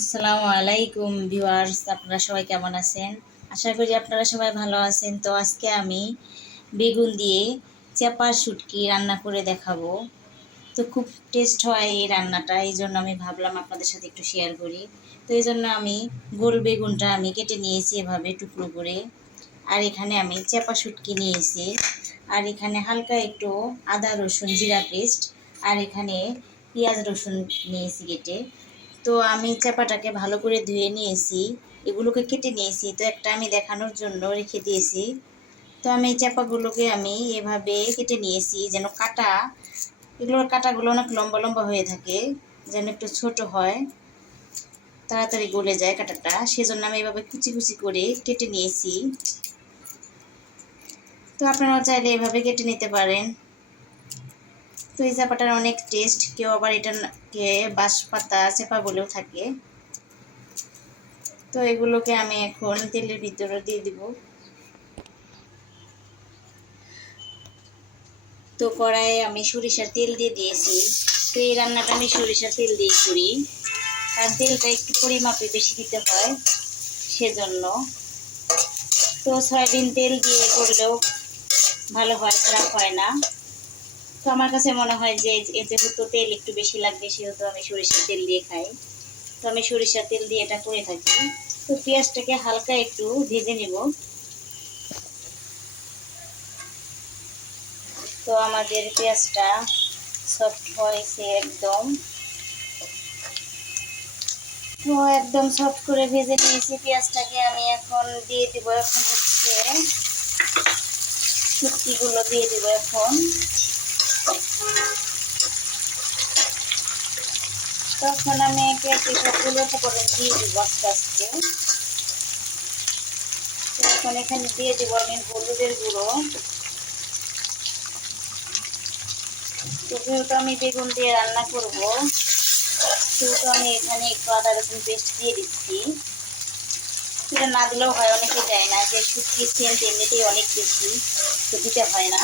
আসসালামু আলাইকুম ভিউয়ার্স, আপনারা সবাই কেমন আছেন? আশা করি আপনারা সবাই ভালো আছেন। তো আজকে আমি বেগুন দিয়ে চাপা শুটকি রান্না করে দেখাবো। তো খুব টেস্ট হয় এই রান্নাটা, এই জন্য আমি ভাবলাম আপনাদের সাথে একটু শেয়ার করি। তো এই জন্য আমি গোল বেগুনটা আমি কেটে নিয়েছি এভাবে টুকরো করে। আর এখানে আমি চাপা শুটকি নিয়েছি। আর এখানে হালকা একটু আদা রসুন জিরা পেস্ট, আর এখানে পেঁয়াজ রসুন নিয়েছি কেটে। তো আমি চাপাটাকে ভালো করে ধুয়ে নিয়েছি, এগুলোকে কেটে নিয়েছি। তো একটা আমি দেখানোর জন্য রেখে দিয়েছি। তো আমি এই চাপাগুলোকে আমি এভাবে কেটে নিয়েছি, যেন এগুলোর কাঁটাগুলো অনেক লম্বা লম্বা হয়ে থাকে, যেন একটু ছোট হয়, তাড়াতাড়ি গলে যায় কাঁটাটা, সেজন্য আমি এভাবে কুচি কুচি করে কেটে নিয়েছি। তো আপনারা চাইলে এভাবে কেটে নিতে পারেন। তো এই চাপাটার অনেক টেস্ট, কেউ আবার এটাকে বাঁশপাতা চাপা বলেও থাকে। তো এগুলোকে আমি এখন তেলের ভিতরে দিয়ে দিব। তো কড়াইয়ে আমি সরিষার তেল দিয়ে দিয়েছি। তো এই রান্নাটা আমি সরিষার তেল দিয়ে করি, কারণ তেলটা একটু পরিমাপে বেশি দিতে হয়, সেজন্য। তো সয়াবিন তেল দিয়ে করলেও ভালো হয়, খারাপ হয় না। তো আমার কাছে মনে হয় যে যেহেতু তেল একটু বেশি লাগবে, সেহেতু আমি সরিষার তেল দিয়ে খাই। তো আমি সরিষার তেল দিয়ে এটা করে থাকি। তো পেঁয়াজটাকে হালকা একটু ভেজে নেব। তো আমাদের পেঁয়াজটা সফট হয়েছে একদম। তো একদম সফট করে ভেজে নিয়েছি পেঁয়াজটাকে। আমি এখন দিয়ে দিব, এখন হচ্ছে শুটকিগুলো দিয়ে দিব এখন। তখন আমি পেঁয়াজে সবগুলো উপকরণ দিয়ে দিব আস্তে আস্তে। এখন এখানে দিয়ে দিব আমি হলুদের গুঁড়ো। তো যেহেতু আমি বেগুন দিয়ে রান্না করব, সেহেতু আমি এখানে একটু আদা রসুন পেস্ট দিয়ে দিচ্ছি। সেটা না দিলেও হয়, অনেকে দেয় না, যে শুটকির সেন্ট এমনিতেই অনেক বেশি, তো দিতে হয় না।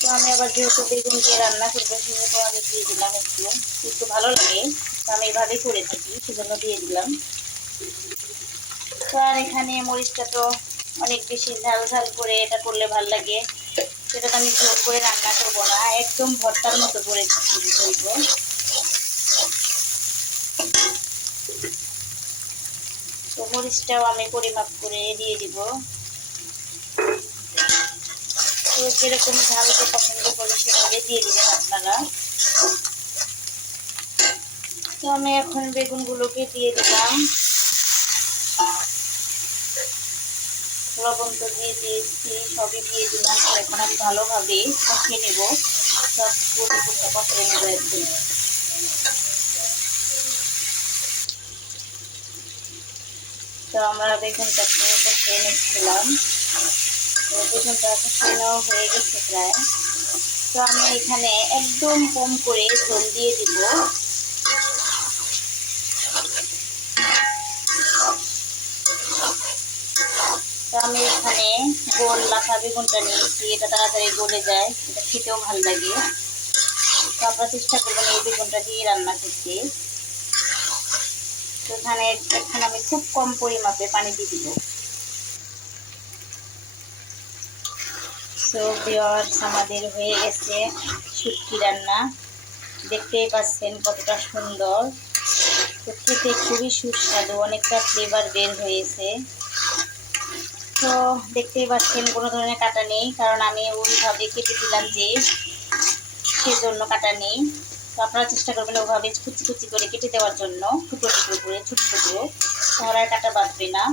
তো আমি আবার যেহেতু বেগুন দিয়ে রান্না করবো, সেহেতু আমি দিয়ে দিলাম একটু, একটু ভালো লাগে, তো আমি এভাবেই করে থাকি, সেজন্য দিয়ে দিলাম। তো আর এখানে মরিচটা তো অনেক বেশি ঝাল ঝাল করে এটা করলে ভালো লাগে, সেটা তো আমি ঝোল করে রান্না করবো না, একদম ভর্তার মতো করে ধরবো। তো মরিচটাও আমি পরিমাপ করে দিয়ে দিব। তো যেরকম ঝালকে পছন্দ করে সেভাবে দিয়ে দিবেন আপনারা। তো আমি এখন বেগুনগুলোকে দিয়ে দিলাম, লবণ তো দিয়ে দিয়েছি, সবই দিয়ে দিলাম। এখন আমি ভালোভাবে কষিয়ে নেব, সব পুরোটা কষিয়ে নেব একদম। তো আমরা বেগুনটাকে কষিয়ে নিচ্ছিলাম। তো বেগুনটা কষিয়ে নেওয়া হয়ে গেছে প্রায়। তো আমি এখানে একদম কম করে ঝোল দিয়ে দিব। তো আমি এখানে গোল লাফা বেগুনটা নিয়েছি, এটা তাড়াতাড়ি গলে যায়, এটা খেতেও ভালো লাগে। তো আমরা চেষ্টা করবেন এই বেগুনটা দিয়ে রান্না করতে। তো এখানে এখন আমি খুব কম পরিমাপে পানি দিয়ে দিব। সো ভিউয়ার্স, আমাদের হয়ে গেছে শুটকি রান্না, দেখতেই পাচ্ছেন কতটা সুন্দর। তো খেতে খুবই সুস্বাদু, অনেকটা ফ্লেভার বের হয়েছে। তো দেখতেই পাচ্ছেন কোনো ধরনের কাটা নেই, কারণ আমি ওইভাবে কেটে দিলাম যে, সেজন্য কাটা নেই। তো আপনারা চেষ্টা করবেন ওভাবে কুচি কুচি করে কেটে দেওয়ার জন্য, টুকরো টুকরো করে ছোট ছোট, তাহলে আর কাটা বাঁধবে না।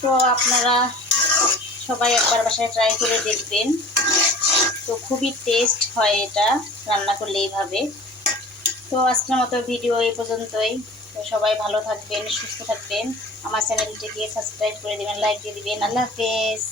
তো আপনারা সবাই একবার বাসায় ট্রাই করে দেখবেন। তো খুবই টেস্ট হয় এটা রান্না করলে এইভাবে। তো আজকের মতো ভিডিও এই পর্যন্তই। তো সবাই ভালো থাকবেন, সুস্থ থাকবেন, আমার চ্যানেলটিকে সাবস্ক্রাইব করে দেবেন, লাইক দিয়ে দিবেন। আল্লাহ হাফেজ।